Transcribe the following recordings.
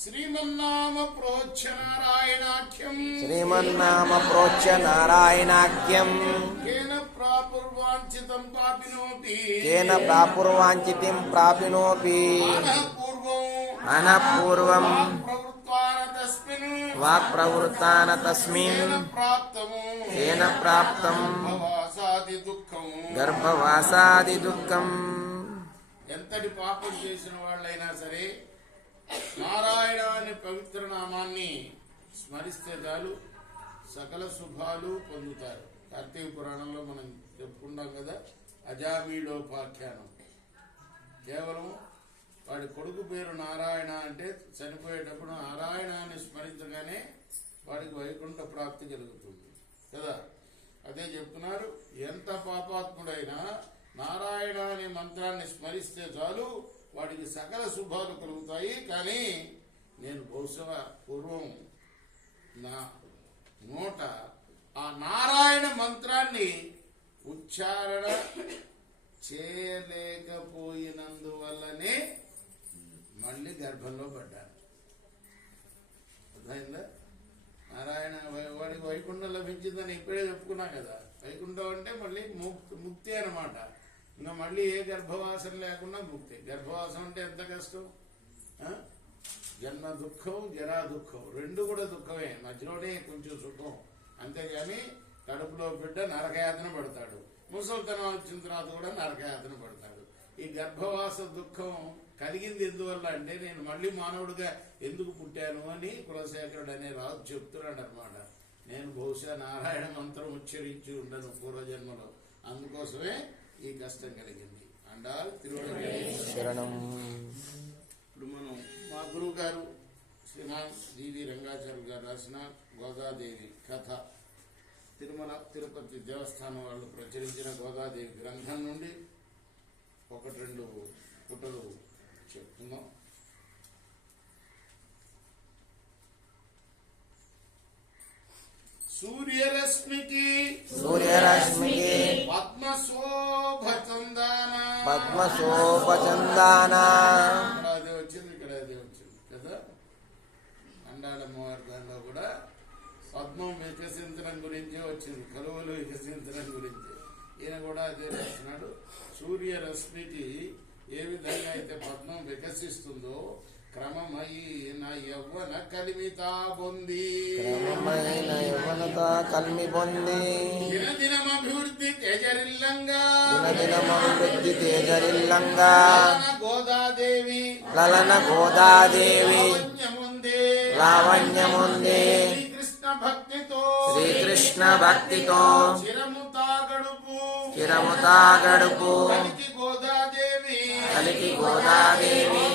శ్రీమన్నామ ప్రోచ్య నారాయణాఖ్యం శ్రీమన్నామ ప్రోచ్య నారాయణాఖ్యం కేన ప్రాపుర్వాంఛితం ప్రాపినోపి కేన ప్రాపుర్వాంఛితిం ప్రాపినోపి అనఃపూర్వం వాక్ప్రవృత్తాన తస్మిన్ కేన ప్రాప్తం గర్భవాసాది దుఃఖం. ఎంతటి పాపం చేసిన వాళ్ళైనా సరే నారాయణ అనే పవిత్ర నామాన్ని స్మరిస్తే చాలు సకల శుభాలు పొందుతారు. కార్తీక పురాణంలో మనం చెప్పుకున్నాం కదా, అజామీళోపాఖ్యానం. కేవలం వాడి కొడుకు పేరు నారాయణ అంటే చనిపోయేటప్పుడు నారాయణాన్ని స్మరించగానే వాడికి వైకుంఠ ప్రాప్తి కలుగుతుంది కదా. అదే చెప్తున్నారు, ఎంత పాపాత్ముడైనా నారాయణ అనే మంత్రాన్ని స్మరిస్తే చాలు వాడికి సకల శుభాలు కలుగుతాయి. కానీ నేను బహుశా పూర్వం నా నోట ఆ నారాయణ మంత్రాన్ని ఉచ్చారణ చేయలేకపోయినందువల్లనే మళ్ళీ గర్భంలో పడ్డాను. అర్థమైందా? నారాయణ వాడికి వైకుంఠం లభించిందని ఇప్పుడే చెప్పుకున్నా కదా. వైకుంఠం అంటే మళ్ళీ ముక్తి అన్నమాట. ఇంకా మళ్ళీ ఏ గర్భవాసం లేకుండా ముక్తి. గర్భవాసం అంటే ఎంత కష్టం. జన్మ దుఃఖం, జరా దుఃఖం, రెండు కూడా దుఃఖమే. మధ్యలోనే కొంచెం సుఖం. అంతేగాని కడుపులో బిడ్డ నరకయాతన పడతాడు, ముసలితనం వచ్చిన తర్వాత కూడా నరకయాతన పడతాడు. ఈ గర్భవాస దుఃఖం కలిగింది ఎందువల్ల అంటే నేను మళ్ళీ మానవుడిగా ఎందుకు పుట్టాను అని కులశేఖరుడు అనే రాజు చెప్తున్నాడు అనమాట. నేను బహుశా నారాయణ మంత్రం ఉచ్చరించి ఉండను పూర్వజన్మలో, అందుకోసమే ఈ కష్టం కలిగింది. అండాల్ శరణం. ఇప్పుడు మనం మా గురువు గారు శ్రీనాథ్ జీవి రంగాచార్య గారు రాసిన గోదాదేవి కథ, తిరుమల తిరుపతి దేవస్థానం వాళ్ళు ప్రచురించిన గోదాదేవి గ్రంథం నుండి ఒకటి రెండు పుటలు చెప్తున్నాం. సూర్యరశ్మికి పద్మశోభచందాన అదే వచ్చింది, ఇక్కడ అదే వచ్చింది కదా. అండాళ మూర్ధంలో కూడా పద్మం వికసించడం గురించే వచ్చింది, కలువలు వికసించడం గురించి. ఈయన కూడా అదే రాస్తున్నాడు. సూర్యరశ్మికి ఏ విధంగా అయితే పద్మం వికసిస్తుందో క్రమమైన యవ్వన కలిమితా పొంది దినదినమభివృద్ధి తేజరిల్లంగా గోదాదేవి లలన గోదాదేవి లావణ్యముందే శ్రీకృష్ణ భక్తితో చిరముతా గడుపు కలికి గోదాదేవి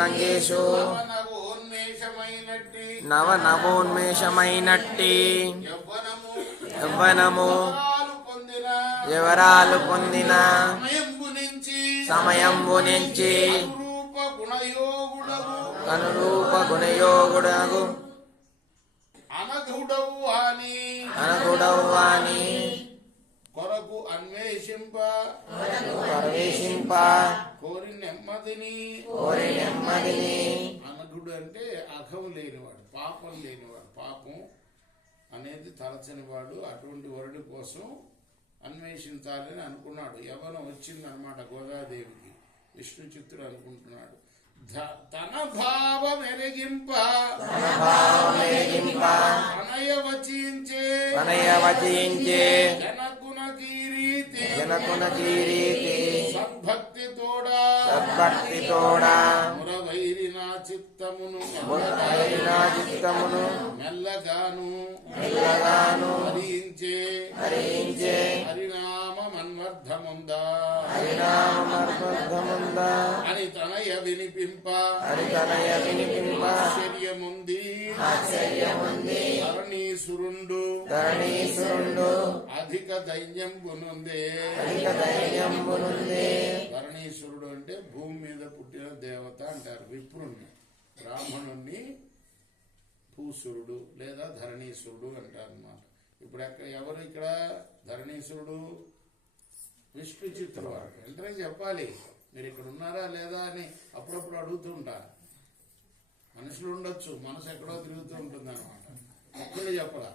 రంగేషు నవోన్మేషమైనట్టి యవ్వనము వివరాలు పొందిన సమయంబు నుంచి అనురూప గుణయోగుడగు అనగుడవు అని కొరకు అన్వేషింప కోరి నెమ్మదిని. అనగుడు అంటే అఘం లేనివాడు, పాపం లేనివాడు. పాపం అనేది తలచని వాడు. అటువంటి వరుడి కోసం అన్వేషించాలని అనుకున్నాడు. యవ్వనం వచ్చిందనమాట గోదాదేవికి. విష్ణు చిత్తుడు అనుకుంటున్నాడు. తన భావం ఎరగింప అనయవచించే జనకున కీరీతి సద్భక్తి తోడా మురవైరినా చిత్తమును మెల్లగాను హరించే హరినామన్వర్ధముందా అని తనయ వినిపింప ఆశ్చర్యముంది ధరణీసురుండు అధిక దైన్యంబునుందే. ధరణీసురుడు అంటే భూమి మీద పుట్టిన దేవత అంటారు. విప్రుణ్ణి, బ్రాహ్మణుణ్ణి భూసురుడు లేదా ధరణీసురుడు అంటారు అన్నమాట. ఇప్పుడు ఎవరు ఇక్కడ ధరణీసురుడు? విష్ణు చిత్తుడు. వెంటనే చెప్పాలి, మీరు ఇక్కడ ఉన్నారా లేదా అని అప్పుడప్పుడు అడుగుతూ ఉంటా. మనుషులు ఉండొచ్చు, మనసు ఎక్కడో తిరుగుతూ ఉంటుంది అనమాట. ఎక్కడ చెప్పరా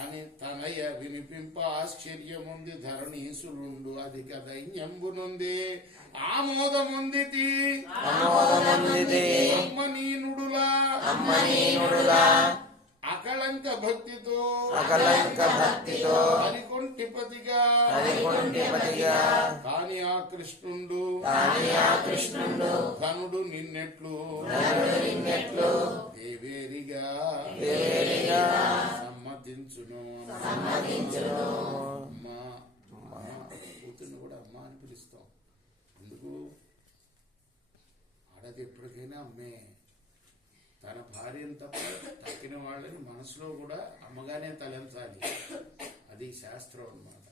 అని తనయ్య వినిపింప ఆశ్చర్యముంది ధరణీసులుండు అధిక దైన్యంబునుంది ఆమోదముందితి అమ్మనీనుడులా అకళంక భక్తితో హరికొంటిపతిగా కాని ఆ కృష్ణుండు ధనుడు నిన్నెట్లు దేవేరిగా సమ్మతించును. అమ్మా కూతుర్ని కూడా అమ్మ అని పిలుస్తాం. ఎందుకు? ఆడది ఎప్పటికైనా అమ్మే. తన భార్యను తప్ప తక్కిన వాళ్ళని మనసులో కూడా అమ్మగానే తలంచాలి. అది శాస్త్రం అన్నమాట.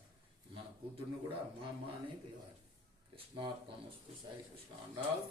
మన కూతుర్ని కూడా అమ్మ అమ్మ అనే పిలవాలి. కృష్ణార్పణమస్తు. సాయి కృష్ణ అన్నారు.